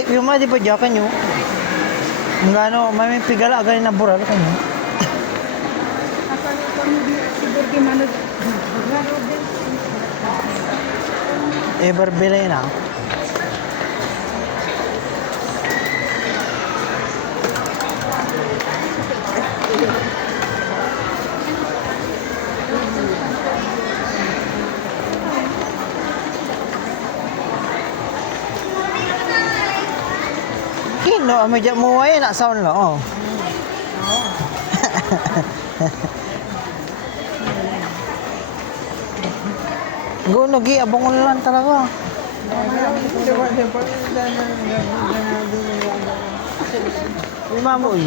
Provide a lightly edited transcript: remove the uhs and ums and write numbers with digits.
Plastic yung mga di ba dyan kanyo? Ang gano, may pigala agad na bural kanyo. Barbelay na. Kino, medyo muway na sound lo. Oh. Guno gi abong lang talaga. Lima mo eh.